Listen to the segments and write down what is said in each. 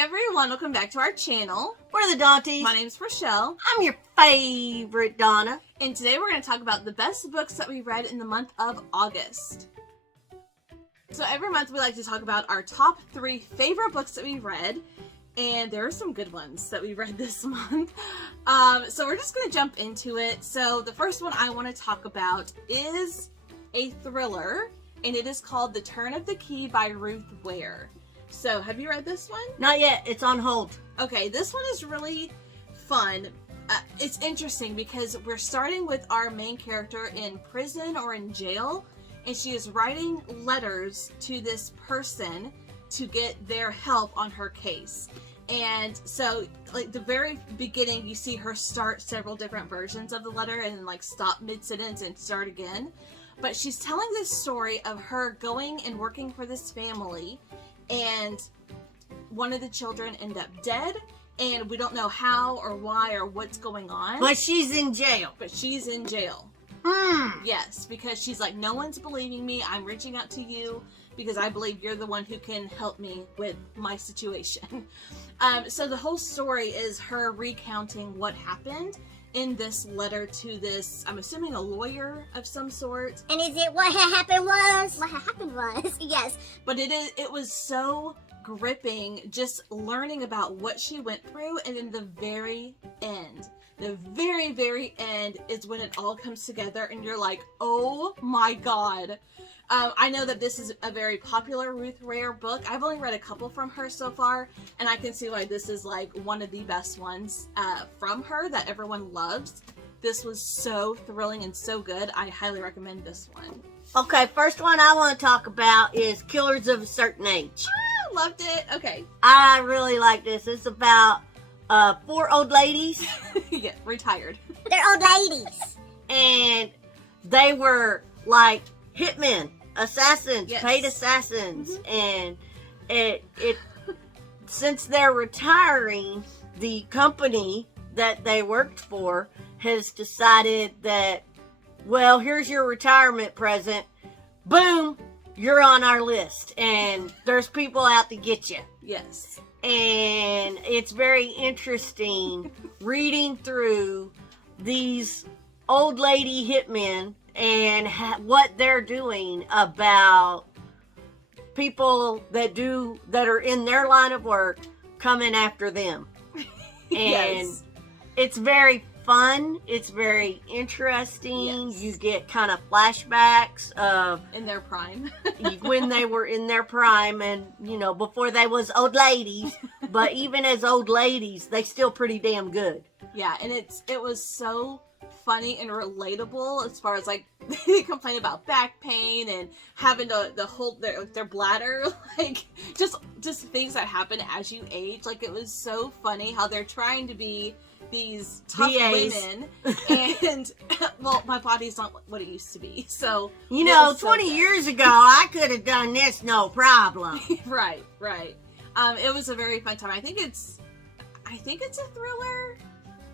everyone, welcome back to our channel. We're the Dawnties. My name's Rochelle. I'm your favorite Donna. And today we're going to talk about the best books that we read in the month of August. So every month we like to talk about our top 3 favorite books that we read. And there are some good ones that we read this month. So we're just going to jump into it. So the first one I want to talk about is a thriller. And it is called The Turn of the Key by Ruth Ware. So, have you read this one? Not yet. It's on hold. Okay, this one is really fun. It's interesting because we're starting with our main character in prison or in jail, and she is writing letters to this person to get their help on her case. And so, like, the very beginning, you see her start several different versions of the letter and, like, stop mid-sentence and start again. But she's telling this story of her going and working for this family, and one of the children end up dead, and we don't know how or why or what's going on. But she's in jail. Yes, because she's like, no one's believing me. I'm reaching out to you because I believe you're the one who can help me with my situation. So the whole story is her recounting what happened in this letter to this, I'm assuming, a lawyer of some sort. And is it what had happened was? What had happened was, yes. But it was so gripping just learning about what she went through, and in the very end, the very, very end is when it all comes together and you're like, oh my god. I know that this is a very popular Ruth Ware book. I've only read a couple from her so far, and I can see why this is like one of the best ones from her that everyone loves. This was so thrilling and so good. I highly recommend this one. Okay, first one I want to talk about is Killers of a Certain Age. Ah, loved it. Okay. I really like this. It's about 4 old ladies. Yeah, retired. They're old ladies. And they were like hitmen. Assassins, yes. Paid assassins, and it since they're retiring, the company that they worked for has decided that, well, here's your retirement present. Boom, you're on our list, and there's people out to get you. Yes. And it's very interesting reading through these old lady hitmen and what they're doing about people that are in their line of work coming after them. And yes. It's very fun. It's very interesting. Yes. You get kind of flashbacks of In their prime. when they were in their prime, and before they was old ladies. But even as old ladies, they still pretty damn good. Yeah, and it was so funny and relatable as far as like they complain about back pain and having to hold their bladder, like just things that happen as you age. Like, it was so funny how they're trying to be these tough VAs. women, and well, my body's not what it used to be. So 20 years ago, I could have done this no problem. right. It was a very fun time. I think it's a thriller.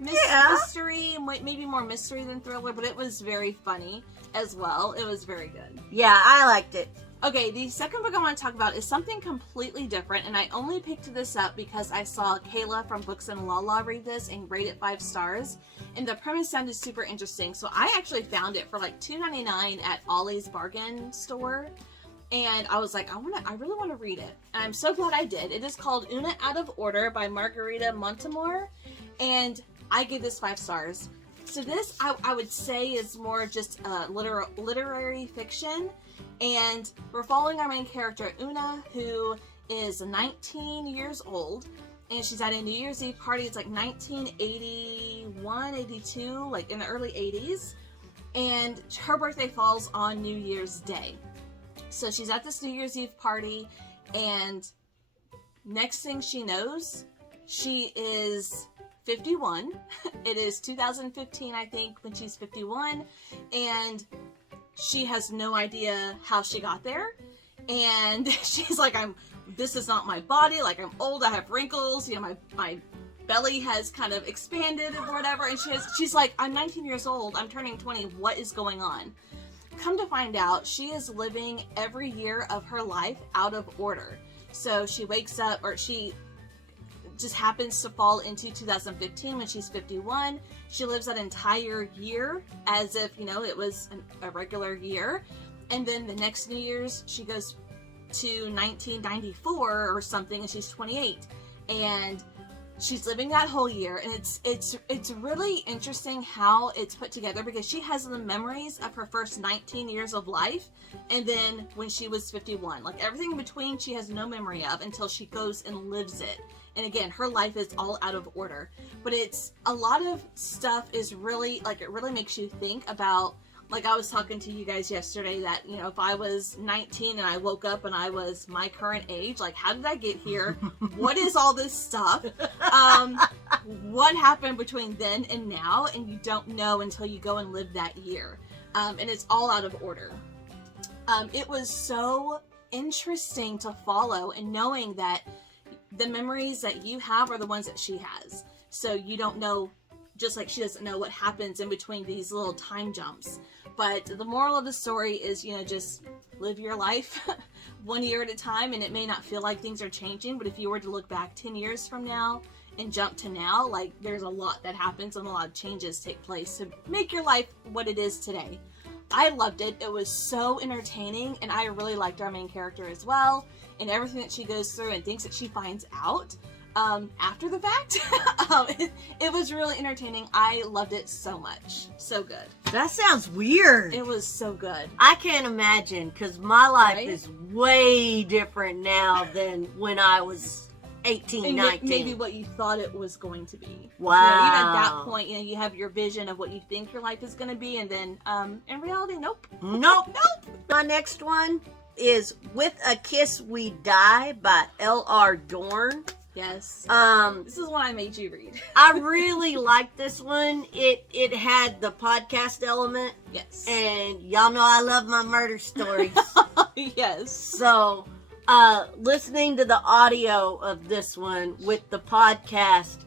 Mystery, maybe more mystery than thriller, but it was very funny as well. It was very good. Yeah, I liked it. Okay, the second book I want to talk about is something completely different, and I only picked this up because I saw Kayla from Books and Lala read this and rate it 5 stars, and the premise sounded super interesting, so I actually found it for like $2.99 at Ollie's Bargain Store, and I was like, I really want to read it, and I'm so glad I did. It is called Una Out of Order by Margarita Montemor, and I gave this 5 stars. So this, I would say, is more just literary fiction. And we're following our main character, Una, who is 19 years old. And she's at a New Year's Eve party. It's like 1981, 82, like in the early 80s. And her birthday falls on New Year's Day. So she's at this New Year's Eve party. And next thing she knows, she is 51. It is 2015, I think, when she's 51, and she has no idea how she got there. And she's like, this is not my body. Like, I'm old. I have wrinkles. My belly has kind of expanded or whatever. And she's like, I'm 19 years old. I'm turning 20. What is going on? Come to find out, she is living every year of her life out of order. So she wakes up, or she just happens to fall into 2015 when she's 51. She lives that entire year as if, it was a regular year. And then the next New Year's, she goes to 1994 or something, and she's 28. And she's living that whole year, and it's really interesting how it's put together, because she has the memories of her first 19 years of life, and then when she was 51, like everything in between she has no memory of until she goes and lives it. And again, her life is all out of order, but it's a lot of stuff is really, like, it really makes you think about, like I was talking to you guys yesterday, that, if I was 19 and I woke up and I was my current age, like, how did I get here? What is all this stuff? What happened between then and now? And you don't know until you go and live that year. And it's all out of order. It was so interesting to follow, and knowing that the memories that you have are the ones that she has. So you don't know, just like she doesn't know what happens in between these little time jumps. But the moral of the story is, just live your life one year at a time, and it may not feel like things are changing, but if you were to look back 10 years from now and jump to now, like, there's a lot that happens and a lot of changes take place to make your life what it is today. I loved it. It was so entertaining, and I really liked our main character as well, and everything that she goes through and things that she finds out after the fact. It was really entertaining. I loved it so much. So good. That sounds weird. It was so good. I can't imagine, because my life Right? is way different now than when I was 18, And 19. maybe what you thought it was going to be. Wow. Even at that point, you have your vision of what you think your life is going to be, and then in reality, nope. Nope. My next one is With a Kiss We Die by L.R. Dorn. Yes. Um, This is one I made you read. I really liked this one. It had the podcast element, Yes. and y'all know I love my murder stories. Yes. So, listening to the audio of this one with the podcast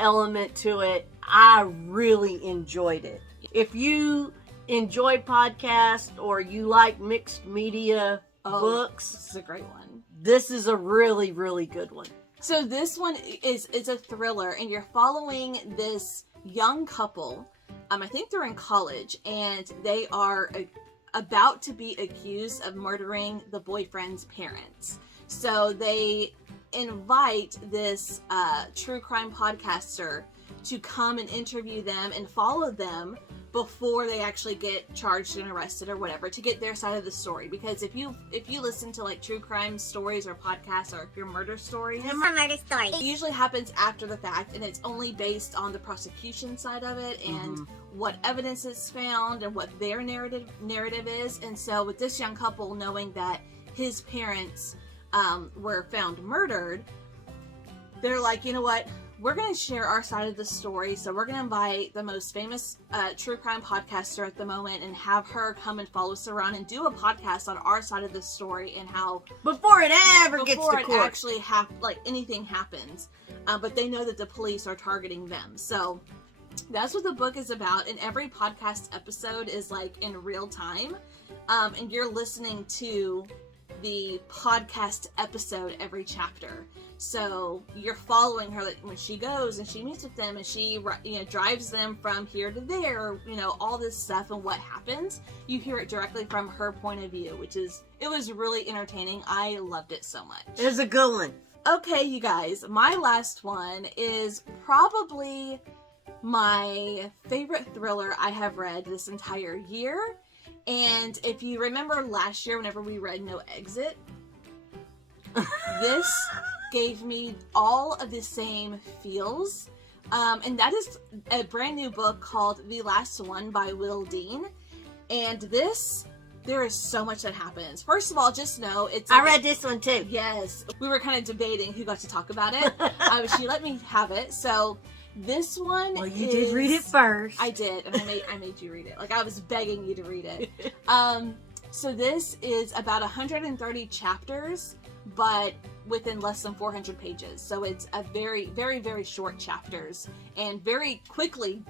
element to it, I really enjoyed it. If you enjoy podcasts or you like mixed media books, This is a great one. this is a really, really good one. So this one is a thriller, and you're following this young couple. I think they're in college, and they are about to be accused of murdering the boyfriend's parents. So they invite this true crime podcaster to come and interview them and follow them before they actually get charged and arrested or whatever, to get their side of the story. Because if you listen to, like, true crime stories or podcasts or your murder stories, It's a murder story. it usually happens after the fact, and it's only based on the prosecution side of it and what evidence is found and what their narrative is. And so with this young couple, knowing that his parents were found murdered, they're like, you know what? We're going to share our side of the story. So we're going to invite the most famous true crime podcaster at the moment and have her come and follow us around and do a podcast on our side of the story, and how Before it ever gets before to it court. actually anything happens. But they know that the police are targeting them. So that's what the book is about. And every podcast episode is, like, in real time. And you're listening to the podcast episode every chapter. So you're following her, like, when she goes and she meets with them, and she drives them from here to there, all this stuff and what happens. You hear it directly from her point of view, it was really entertaining. I loved it so much. It's a good one. Okay, you guys, my last one is probably my favorite thriller I have read this entire year. And if you remember last year, whenever we read No Exit, this gave me all of the same feels. And that is a brand new book called The Last One by Will Dean. And there is so much that happens. First of all, just know it's... I read this one too. Yes. We were kind of debating who got to talk about it. She let me have it. So this one Well, you did read it first. I did, and I made you read it. Like, I was begging you to read it. So this is about 130 chapters, but within less than 400 pages. So it's a very, very, very short chapters, and very quickly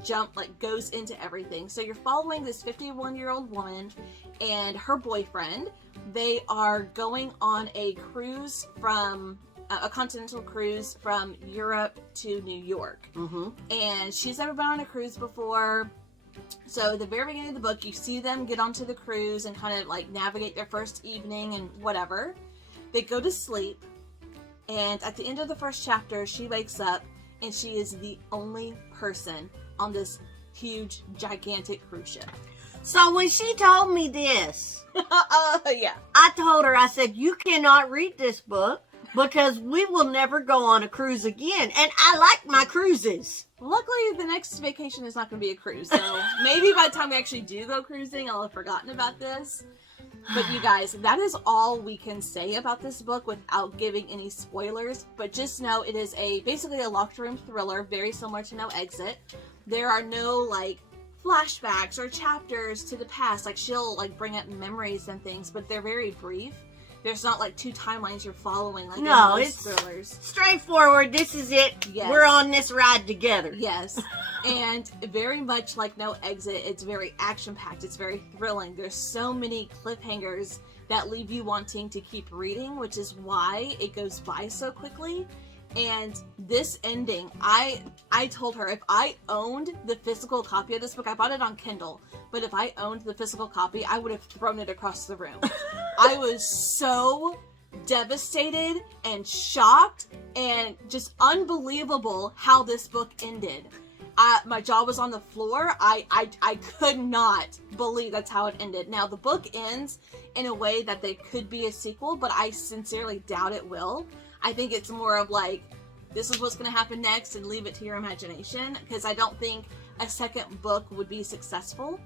goes into everything. So you're following this 51-year-old woman and her boyfriend. They are going on a cruise from a continental cruise from Europe to New York. Mm-hmm. And she's never been on a cruise before. So at the very beginning of the book, you see them get onto the cruise and kind of like navigate their first evening and whatever. They go to sleep. And at the end of the first chapter, she wakes up and she is the only person on this huge, gigantic cruise ship. So when she told me this, Yeah. I told her, I said, you cannot read this book because we will never go on a cruise again. And I like my cruises. Luckily, the next vacation is not going to be a cruise, so maybe by the time we actually do go cruising, I'll have forgotten about this. But you guys, that is all we can say about this book without giving any spoilers. But just know it is basically a locked room thriller, very similar to No Exit. There are no, like, flashbacks or chapters to the past. Like, she'll, like, bring up memories and things, but they're very brief. There's not, like, 2 timelines you're following, like, no, in most it's thrillers. Straightforward. This is it. Yes. We're on this ride together. Yes. And very much like No Exit, it's very action-packed. It's very thrilling. There's so many cliffhangers that leave you wanting to keep reading, which is why it goes by so quickly. And this ending, I told her if I owned the physical copy of this book, I bought it on Kindle, but if I owned the physical copy, I would have thrown it across the room. I was so devastated and shocked and just unbelievable how this book ended. My jaw was on the floor. I could not believe that's how it ended. Now, the book ends in a way that there could be a sequel, but I sincerely doubt it will. I think it's more of like, this is what's going to happen next and leave it to your imagination, because I don't think a second book would be successful,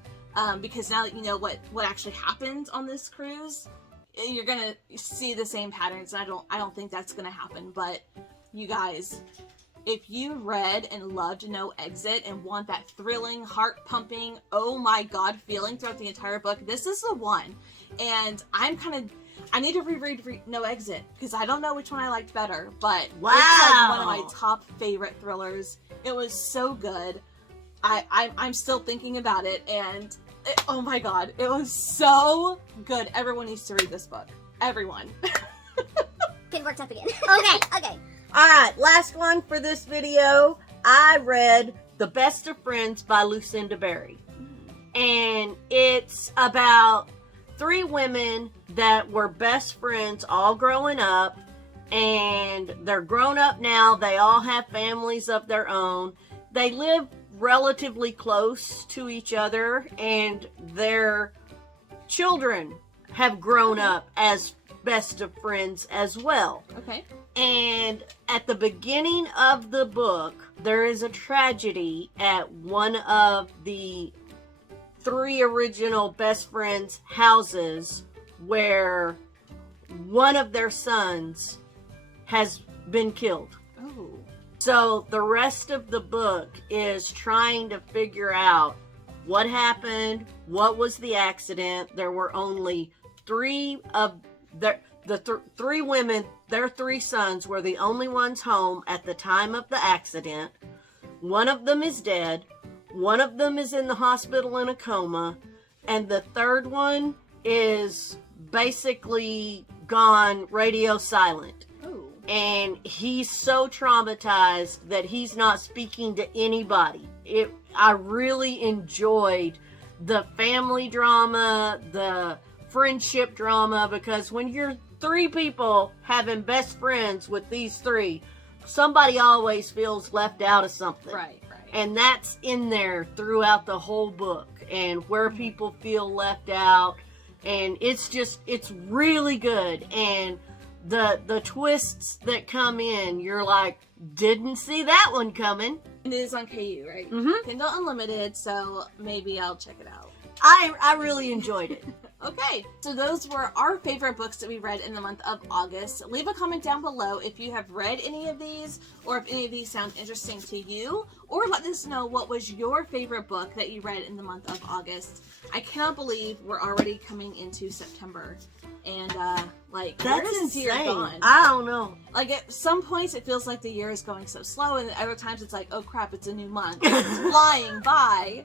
because now that you know what actually happened on this cruise, you're going to see the same patterns, and I don't think that's going to happen. But you guys, if you read and loved No Exit and want that thrilling, heart-pumping, oh my god feeling throughout the entire book, this is the one. And I need to reread No Exit, because I don't know which one I liked better, but Wow. It's like one of my top favorite thrillers. It was so good. I'm still thinking about it, and oh my god, it was so good. Everyone needs to read this book. Everyone. Pin worked up again. Okay. Alright, last one for this video. I read The Best of Friends by Lucinda Berry. And it's about 3 women that were best friends all growing up, and they're grown up now. They all have families of their own. They live relatively close to each other, and their children have grown up as best of friends as well. Okay. And at the beginning of the book, there is a tragedy at one of the 3 original best friends' houses where one of their sons has been killed. Oh. So the rest of the book is trying to figure out what happened, what was the accident. There were only 3 of the 3 women, their 3 sons were the only ones home at the time of the accident. One of them is dead. One of them is in the hospital in a coma. And the third one is basically gone radio silent. Oh. And he's so traumatized that he's not speaking to anybody. I really enjoyed the family drama, the friendship drama, because when you're 3 people having best friends with these 3, somebody always feels left out of something. Right. And that's in there throughout the whole book, and where people feel left out. And it's really good. And the twists that come in, you're like, didn't see that one coming. It is on KU, right? Mm-hmm. Kindle Unlimited, so maybe I'll check it out. I really enjoyed it. Okay, so those were our favorite books that we read in the month of August. Leave a comment down below if you have read any of these, or if any of these sound interesting to you, or let us know what was your favorite book that you read in the month of August. I cannot believe we're already coming into September, and like, where That's is this year insane. gone? I don't know. Like, at some points it feels like the year is going so slow, and at other times it's like, oh crap, it's a new month. It's flying by.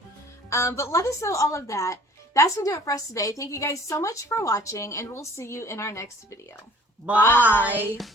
But let us know all of that. That's going to do it for us today. Thank you guys so much for watching, and we'll see you in our next video. Bye. Bye.